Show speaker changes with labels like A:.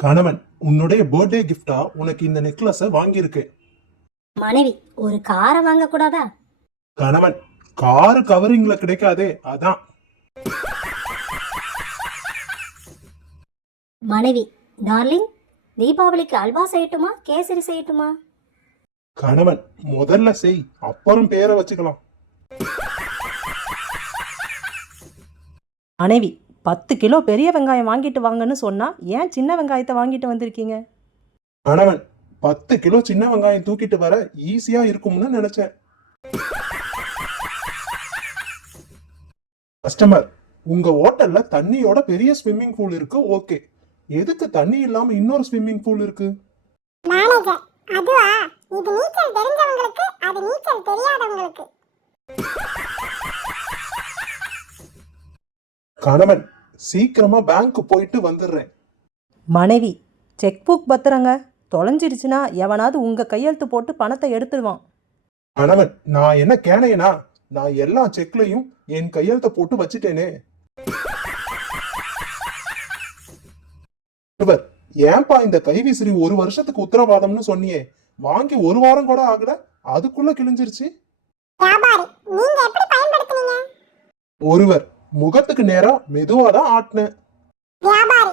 A: கணவன் உன்னுடைய பர்த்டே கிஃப்டா உனக்கு இந்த நெக்லஸ வாங்கியிருக்கேன்
B: மனைவி ஒரு காரை வாங்க கூடாதா
A: கணவன் கார் கவரிங்ல கிடைக்காதே அதான்.
B: மனைவி டார்லிங் தீபாவளிக்கு அல்வா செய்யட்டுமா கேசரி செய்யட்டுமா?
A: கணவன் முதல்ல செய் அப்புறம் பேரை வச்சுக்கலாம்.
C: மனைவி பத்து கிலோ பெரிய வெங்காயம் வாங்கிட்டு வாங்கன்னு சொன்னா ஏன் சின்ன வெங்காயத்தை வாங்கிட்டு வந்திருக்கீங்க?
A: கணவன் பத்து கிலோ சின்ன வெங்காயம் தூக்கிட்டு வர ஈஸியா இருக்கும்னு நினைச்சேன். கஸ்டமர் உங்க ஹோட்டல்ல தண்ணியோட பெரிய ஸ்விம்மிங் பூல் இருக்கு ஓகே. எதுக்கு தண்ணி இல்லாம இன்னொரு ஸ்விம்மிங் பூல் இருக்கு?
D: மேனேஜர் அதுவா? இது நீச்சல் தெரிஞ்சவங்களுக்கு அது நீச்சல் தெரியாதவங்களுக்கு.
A: கணவன் சீக்கிரமா பேங்க் போயிட்டு வந்துடுறேன்.
C: மனைவி செக் புக் பத்திரங்க. தொலைஞ்சிருச்சுன்னா எவனாவது உங்க கையெழுத்து போட்டு பணத்தை எடுத்துடுவான்
A: கணவன் நான் என்ன கேனையனா நான் எல்லா செக்லயும் என் கையெழுத்த போட்டு வச்சுட்டேனே. ஏன்பா இந்த கைவிசிறி ஒரு வருஷத்துக்கு உத்தரவாதம்னு சொன்னியே? வாங்கி ஒரு வாரம் கூட ஆகல அதுக்குள்ள கிழிஞ்சிருச்சு.
D: வியாபாரி நீங்க எப்படி பயன்படுத்துனீங்க?
A: ஒருவர் முகத்துக்கு நேரா மெதுவா தான் ஆட்டினேன். வியாபாரி